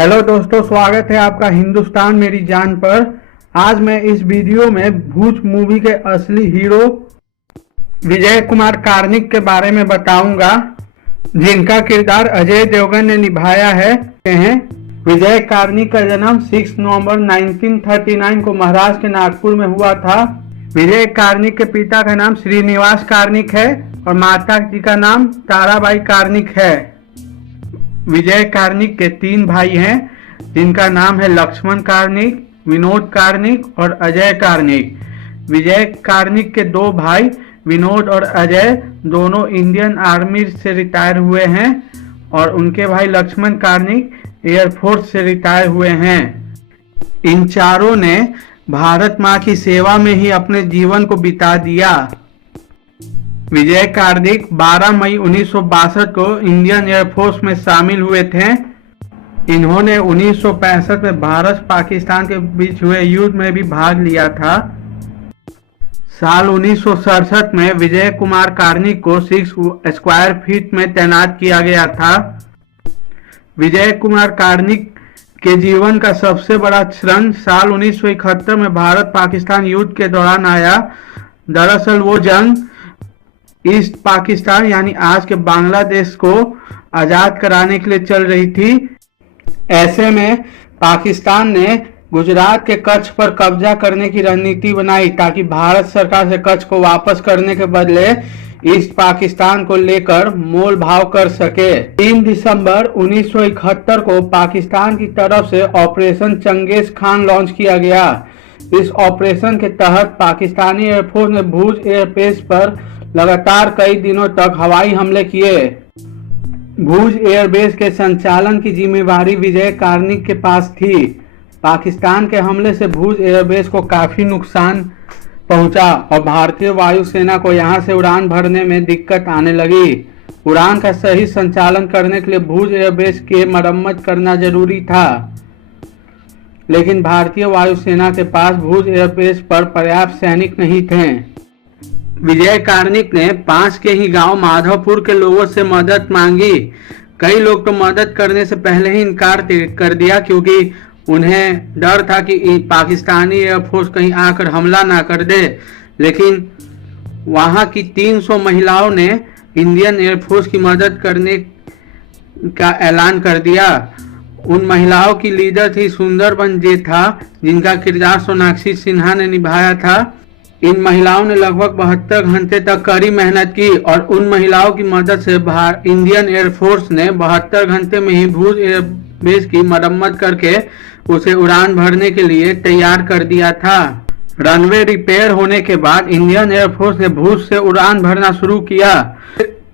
Hello दोस्तों, स्वागत है आपका हिंदुस्तान मेरी जान पर। आज मैं इस वीडियो में भूज मूवी के असली हीरो विजय कुमार कार्निक के बारे में बताऊंगा, जिनका किरदार अजय देवगन ने निभाया है। विजय कार्निक का जन्म 6 नवंबर 1939 को महाराष्ट्र के नागपुर में हुआ था। विजय कार्निक के पिता का नाम श्रीनिवास कार्निक है और माता जी का नाम ताराबाई कार्निक है। विजय कार्निक के 3 भाई हैं, जिनका नाम है लक्ष्मण कार्निक, विनोद कार्निक और अजय कार्निक। विजय कार्निक के 2 भाई विनोद और अजय दोनों इंडियन आर्मी से रिटायर हुए हैं और उनके भाई लक्ष्मण कार्निक एयरफोर्स से रिटायर हुए हैं। इन चारों ने भारत माँ की सेवा में ही अपने जीवन को बिता दिया। विजय कार्निक 12 मई 1962 को इंडियन एयरफोर्स में शामिल हुए थे। इन्होंने 1965 में भारत पाकिस्तान के बीच हुए युद्ध में भी भाग लिया था। साल 1967 में विजय कुमार कार्निक को 6 स्क्वायर फीट में तैनात किया गया था। विजय कुमार कार्निक के जीवन का सबसे बड़ा क्षण साल 1971 में भारत पाकिस्तान युद्ध के दौरान आया। दरअसल वो जंग ईस्ट पाकिस्तान यानी आज के बांग्लादेश को आजाद कराने के लिए चल रही थी। ऐसे में पाकिस्तान ने गुजरात के कच्छ पर कब्जा करने की रणनीति बनाई ताकि भारत सरकार से कच्छ को वापस करने के बदले ईस्ट पाकिस्तान को लेकर मोल भाव कर सके। 3 दिसंबर 1971 को पाकिस्तान की तरफ से ऑपरेशन चंगेज खान लॉन्च किया गया। इस ऑपरेशन के तहत पाकिस्तानी एयरफोर्स ने भूज एयरबेस पर लगातार कई दिनों तक हवाई हमले किए। भूज एयरबेस के संचालन की जिम्मेदारी विजय कार्निक के पास थी। पाकिस्तान के हमले से भूज एयरबेस को काफी नुकसान पहुंचा और भारतीय वायुसेना को यहां से उड़ान भरने में दिक्कत आने लगी। उड़ान का सही संचालन करने के लिए भूज एयरबेस की मरम्मत करना जरूरी था, लेकिन भारतीय वायुसेना के पास भूज एयरबेस पर पर्याप्त सैनिक नहीं थे। विजय कार्निक ने पास के ही गांव माधवपुर के लोगों से मदद मांगी। कई लोग तो मदद करने से पहले ही इनकार कर दिया, क्योंकि उन्हें डर था कि पाकिस्तानी एयरफोर्स कहीं आकर हमला ना कर दे। लेकिन वहां की 300 महिलाओं ने इंडियन एयरफोर्स की मदद करने का ऐलान कर दिया। उन महिलाओं की लीडर थी सुंदरबन जेठा, जिनका किरदार सोनाक्षी सिन्हा ने निभाया था। इन महिलाओं ने लगभग 72 घंटे तक कड़ी मेहनत की और उन महिलाओं की मदद से इंडियन एयरफोर्स ने 72 घंटे में ही भूज एयरबेस की मरम्मत करके उसे उड़ान भरने के लिए तैयार कर दिया था। रनवे रिपेयर होने के बाद इंडियन एयरफोर्स ने भूज से उड़ान भरना शुरू किया।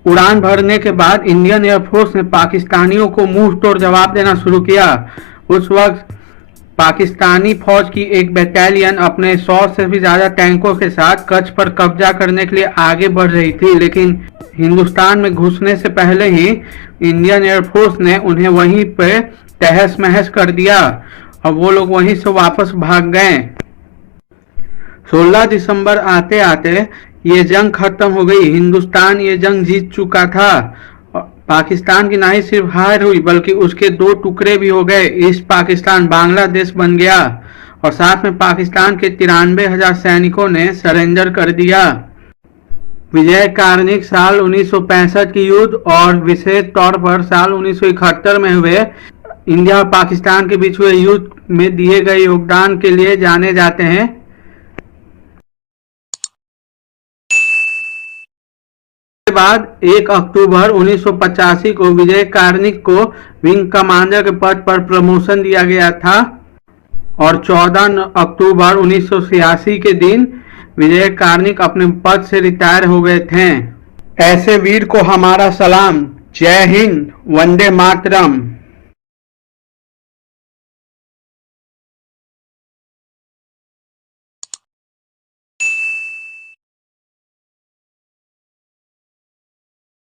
उड़ान भरने के बाद इंडियन एयरफोर्स ने पाकिस्तानियों को मुंह तोड़ जवाब देना शुरू किया। उस वक्त पाकिस्तानी फौज की एक बटालियन अपने 100 से भी ज्यादा टैंकों के साथ कच्छ पर कब्जा करने के लिए आगे बढ़ रही थी, लेकिन हिंदुस्तान में घुसने से पहले ही इंडियन एयरफोर्स ने उन्हें वहीं पे तहस महस कर दिया और वो लोग वहीं से वापस भाग गए। 16 दिसंबर आते आते ये जंग खत्म हो गई। हिंदुस्तान ये जंग जीत चुका था। पाकिस्तान की ना ही सिर्फ हार हुई, बल्कि उसके 2 टुकड़े भी हो गए। ईस्ट पाकिस्तान बांग्लादेश बन गया और साथ में पाकिस्तान के 93,000 सैनिकों ने सरेंडर कर दिया। विजय कार्निक साल 1965 की युद्ध और विशेष तौर पर साल 1971 में हुए इंडिया और पाकिस्तान के बीच हुए युद्ध में दिए गए योगदान के लिए जाने जाते हैं। के बाद 1 अक्टूबर 1985 को विजय कार्निक को विंग कमांडर के पद पर प्रमोशन दिया गया था और 14 अक्टूबर 1986 के दिन विजय कार्निक अपने पद से रिटायर हो गए थे। ऐसे वीर को हमारा सलाम। जय हिंद, वंदे मातरम।